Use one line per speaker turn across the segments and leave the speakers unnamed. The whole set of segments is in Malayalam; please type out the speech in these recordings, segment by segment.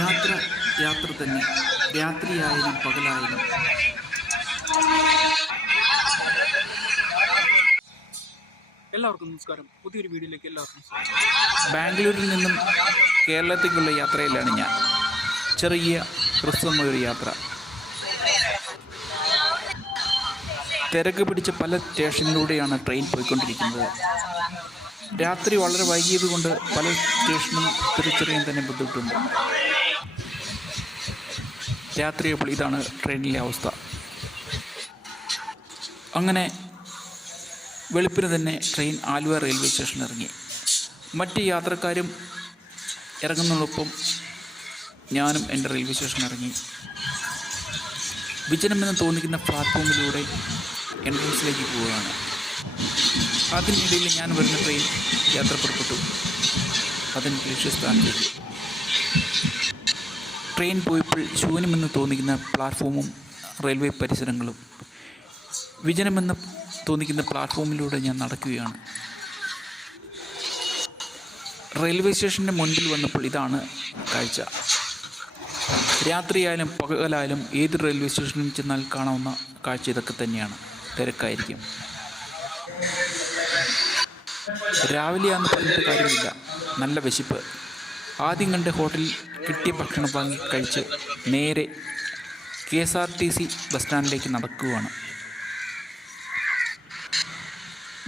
യാത്ര യാത്ര തന്നെ. രാത്രിയായാലും പകലായാലും.
എല്ലാവർക്കും നമസ്കാരം. പുതിയൊരു വീഡിയോയിലേക്ക് എല്ലാവർക്കും
ബാംഗ്ലൂരിൽ നിന്നും കേരളത്തേക്കുള്ള യാത്രയിലാണ് ഞാൻ. ചെറിയ ഹ്രസ്വമായൊരു യാത്ര. തിരക്ക് പിടിച്ച പല സ്റ്റേഷനിലൂടെയാണ് ട്രെയിൻ പോയിക്കൊണ്ടിരിക്കുന്നത്. രാത്രി വളരെ വൈകിയത് കൊണ്ട് പല സ്റ്റേഷനും തിരിച്ചറിയാൻ തന്നെ ബുദ്ധിമുട്ടുണ്ട്. രാത്രിയപ്പോൾ ഇതാണ് ട്രെയിനിലെ അവസ്ഥ. അങ്ങനെ വെളുപ്പിന് തന്നെ ട്രെയിൻ ആലുവ റെയിൽവേ സ്റ്റേഷനിൽ ഇറങ്ങി മറ്റ് യാത്രക്കാരും ഇറങ്ങുന്നതോടൊപ്പം ഞാനും എന്റെ റെയിൽവേ സ്റ്റേഷനിൽ ഇറങ്ങി വിജനമെന്ന് തോന്നിക്കുന്ന പ്ലാറ്റ്ഫോമിലൂടെ എൻട്രൻസിലേക്ക് പോവുകയാണ്. അതിനിടയിൽ ഞാൻ വരുന്ന ട്രെയിൻ യാത്ര പുറപ്പെട്ടു അതിന് ലക്ഷ്യസ്ഥാനത്തേക്ക്. ട്രെയിൻ പോയപ്പോൾ ശൂന്യമെന്ന് തോന്നിക്കുന്ന പ്ലാറ്റ്ഫോമും റെയിൽവേ പരിസരങ്ങളും വിജനമെന്ന് തോന്നിക്കുന്ന പ്ലാറ്റ്ഫോമിലൂടെ ഞാൻ നടക്കുകയാണ്. റെയിൽവേ സ്റ്റേഷന്റെ മുൻപിൽ വന്നപ്പോൾ ഇതാണ് കാഴ്ച. രാത്രിയായാലും പകലായാലും ഏത് റെയിൽവേ സ്റ്റേഷനിൽ ചെന്നാൽ കാണാവുന്ന കാഴ്ച ഇതൊക്കെ തന്നെയാണ്. തിരക്കായിരിക്കും. രാവിലെയാണെന്ന് പറഞ്ഞിട്ട് കാര്യമില്ല. നല്ല വിശപ്പ്. ആദ്യം കണ്ട് ഹോട്ടലിൽ കിട്ടിയ ഭക്ഷണം വാങ്ങി കഴിച്ച് നേരെ K S R T C bus സ്റ്റാൻഡിലേക്ക് നടക്കുകയാണ്.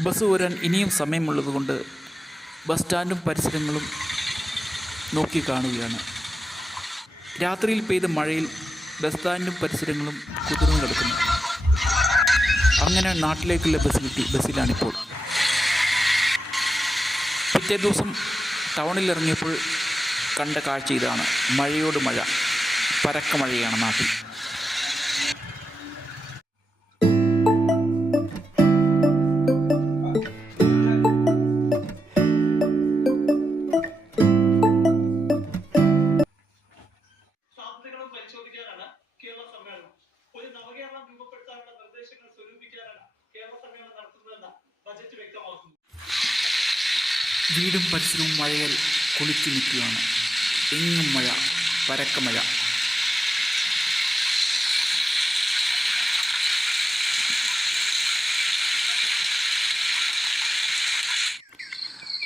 ബസ് വരാൻ ഇനിയും സമയമുള്ളതുകൊണ്ട് ബസ് സ്റ്റാൻഡും പരിസരങ്ങളും നോക്കി കാണുകയാണ്. രാത്രിയിൽ പെയ്ത മഴയിൽ ബസ് സ്റ്റാൻഡും പരിസരങ്ങളും കുതിർന്നു കിടക്കുന്നു. അങ്ങനെ നാട്ടിലേക്കുള്ള ബസ് കിട്ടി. ബസ്സിലാണിപ്പോൾ. പിറ്റേ ദിവസം ടൗണിൽ ഇറങ്ങിയപ്പോൾ കണ്ട കാഴ്ച ഇതാണ്. മഴയോട് മഴ. പരക്ക മഴയാണ് നാട്ടിൽ.
പരിശോധിക്കാനാണ് കേരള സമ്മേളനം. ഒരു നവകേരളം രൂപപ്പെടുത്താനുള്ള നിർദ്ദേശങ്ങൾ സ്വരൂപിക്കാനാണ് കേരള സമ്മേളനം നടത്തുന്നതെന്ന് ബജറ്റ് വ്യക്തമാക്കുന്നു.
വീടും പരിസരവും മഴയിൽ കുളിച്ചു നിൽക്കുകയാണ്. എങ്ങും മഴ പരക്ക മഴ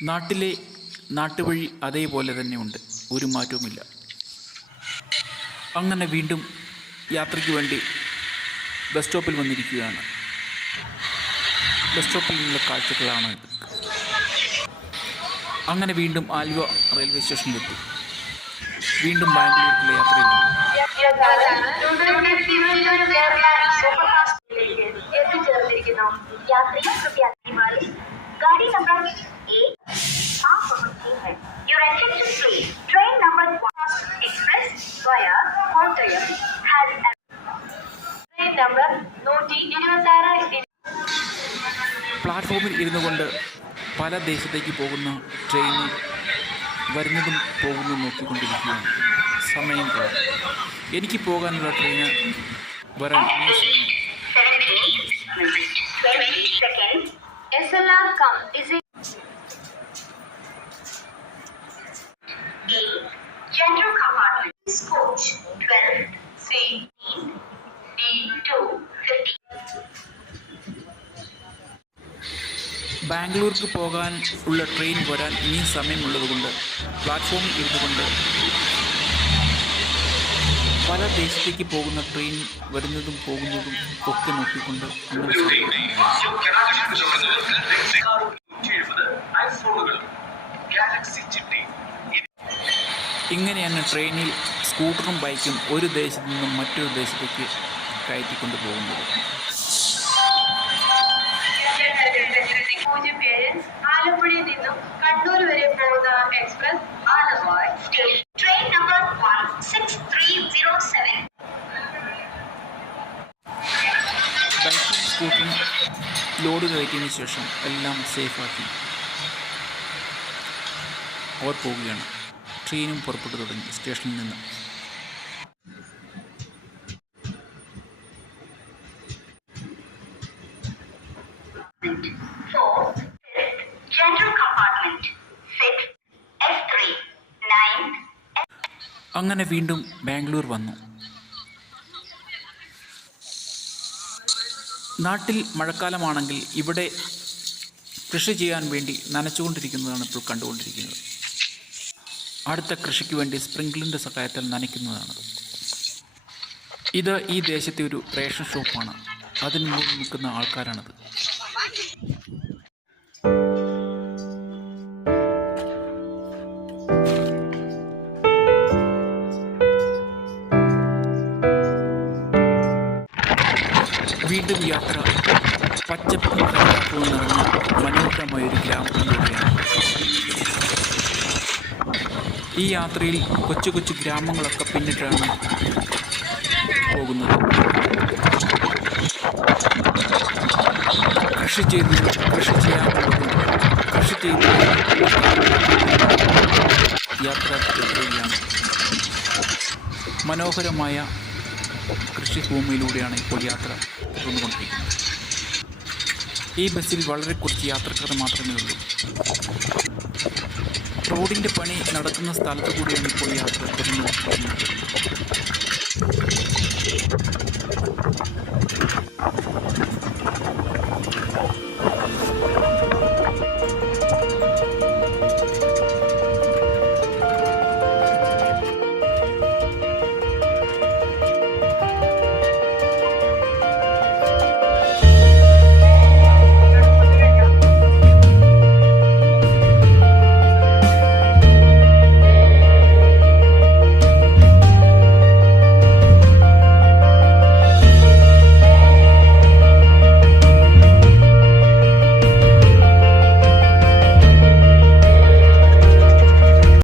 നാട്ടിലെ നാട്ടുവഴി അതേപോലെ തന്നെയുണ്ട് ഒരു മാറ്റവുമില്ല. അങ്ങനെ വീണ്ടും യാത്രയ്ക്ക് വേണ്ടി ബസ് സ്റ്റോപ്പിൽ വന്നിരിക്കുകയാണ്. ബസ് സ്റ്റോപ്പിൽ നിന്നുള്ള കാഴ്ചകളാണ് അങ്ങനെ വീണ്ടും ആലുവ റെയിൽവേ സ്റ്റേഷനിലെത്തി. വീണ്ടും ബാംഗ്ലൂർക്കുള്ള യാത്രയിലാണ്. പ്ലാറ്റ്ഫോമിൽ ഇരുന്നു കൊണ്ട് പല ദേശത്തേക്ക് പോകുന്ന ട്രെയിൻ വരുന്നതും പോകുന്നതും നോക്കിക്കൊണ്ടിരിക്കുകയാണ്. സമയം കള എനിക്ക് പോകാനുള്ള ട്രെയിന് വരാൻ S L
R come come.
ബാംഗ്ലൂർക്ക് പോകാൻ ഉള്ള ട്രെയിൻ വരാൻ ഇനിയും സമയമുള്ളതുകൊണ്ട് പ്ലാറ്റ്ഫോമിൽ ഇരുന്നുകൊണ്ട് പല ദേശത്തേക്ക് പോകുന്ന ട്രെയിൻ വരുന്നതും പോകുന്നതും ഒക്കെ നോക്കിക്കൊണ്ട് ഇങ്ങനെയാണ് ട്രെയിനിൽ സ്കൂട്ടറും ബൈക്കും ഒരു ദേശത്തു നിന്നും മറ്റൊരു ദേശത്തേക്ക് കയറ്റിക്കൊണ്ട് പോകുന്നത്.
Express Alappuzha station Train zero seven
ബൈക്കും സ്കൂട്ടറും ലോഡ് കയറ്റിയതിന് ശേഷം എല്ലാം സേഫാക്കി അവർ പോവുകയാണ്. ട്രെയിനും പുറപ്പെട്ടു തുടങ്ങി സ്റ്റേഷനിൽ നിന്ന്.
Four,
അങ്ങനെ വീണ്ടും ബാംഗ്ലൂർ വന്നു. നാട്ടിൽ മഴക്കാലമാണെങ്കിൽ ഇവിടെ കൃഷി ചെയ്യാൻ വേണ്ടി നനച്ചുകൊണ്ടിരിക്കുന്നതാണ് ഇപ്പോൾ കണ്ടുകൊണ്ടിരിക്കുന്നത്. അടുത്ത കൃഷിക്ക് വേണ്ടി സ്പ്രിംഗ്ലിന്റെ സഹായത്താൽ നനയ്ക്കുന്നതാണ്. ഇത് ഈ ദേശത്തെ ഒരു റേഷൻ ഷോപ്പാണ്. അതിന് മുന്നിൽ നിൽക്കുന്ന ആൾക്കാരാണത്. വീണ്ടും യാത്ര. പച്ചപ്പ് നിറഞ്ഞ മനോഹരമായ ഒരു ഗ്രാമത്തിലൂടെയാണ്. ഈ യാത്രയിൽ കൊച്ചു കൊച്ചു ഗ്രാമങ്ങളൊക്കെ പിന്നിട്ടാണ് പോകുന്നത്. കൃഷി ചെയ്ത് കൃഷി ചെയ്യാനുള്ളതും കൃഷി ചെയ്ത് യാത്ര മനോഹരമായ കൃഷിഭൂമിയിലൂടെയാണ് ഇപ്പോൾ യാത്ര തുടർന്നുകൊണ്ടിരിക്കുന്നത് ഈ ബസ്സിൽ വളരെ കുറച്ച് യാത്രക്കാർ മാത്രമേ ഉള്ളൂ. റോഡിന്റെ പണി നടക്കുന്ന സ്ഥലത്ത് കൂടിയാണ് ഇപ്പോൾ യാത്ര തുടർന്നുകൊണ്ടിരിക്കുന്നത്.